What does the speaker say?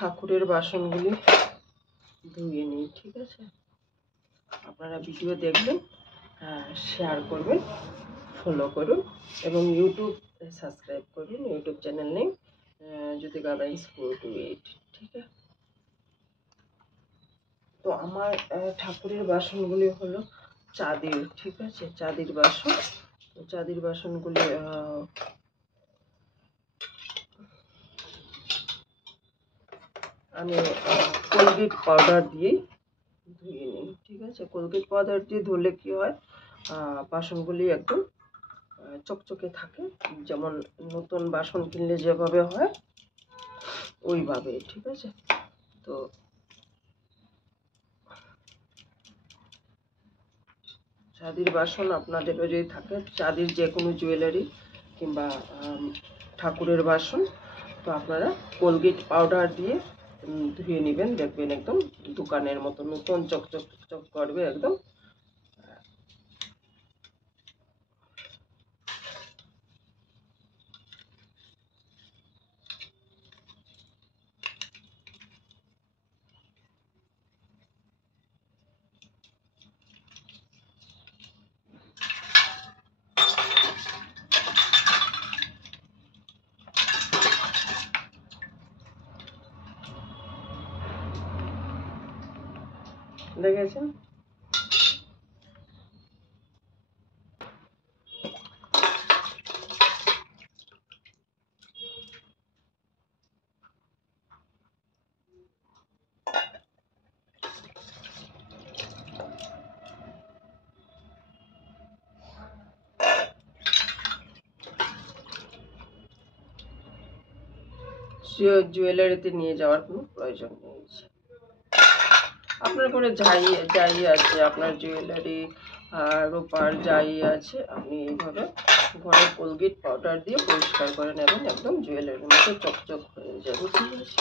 ঠাকুরের বাসনগুলি ধুয়ে নিই। ঠিক আছে, আপনারা ভিডিও দেখবেন, শেয়ার করবেন, ফলো করুন এবং ইউটিউব সাবস্ক্রাইব করুন। ইউটিউব চ্যানেল নেই জ্যোতিকা বাইন্স 428। ঠিক আছে, তো আমার ঠাকুরের বাসনগুলি হলো চাঁদির। ঠিক আছে, চাঁদির বাসন। তো চাঁদির বাসনগুলি আমি কোলগেট পাউডার দিয়েই ধুয়ে নিই। ঠিক আছে, কোলগেট পাউডার দিয়ে ধুলে কি হয়, বাসনগুলি একদম চকচকে থাকে, যেমন নতুন বাসন কিনলে যেভাবে হয় ওইভাবে। ঠিক আছে, তো চাঁদির বাসন আপনাদেরও যদি থাকে, চাঁদির যে কোনো জুয়েলারি কিংবা ঠাকুরের বাসন, তো আপনারা কোলগেট পাউডার দিয়ে ধুয়ে নেবেন, দেখবেন একদম দোকানের মতো নতুন চকচক চক করবে একদম। দেখেছেন, জুয়েলারিতে নিয়ে যাওয়ার কোনো প্রয়োজন নেই। আপনার ঘরে যাই যাই আছে, আপনার জুয়েলারি রূপার যাই আছে, আপনি এইভাবে ঘরে কোলগেট পাউডার দিয়ে পরিষ্কার করে নেবেন, একদম জুয়েলারির মতো চকচক হয়ে যাবে। ঠিক আছে।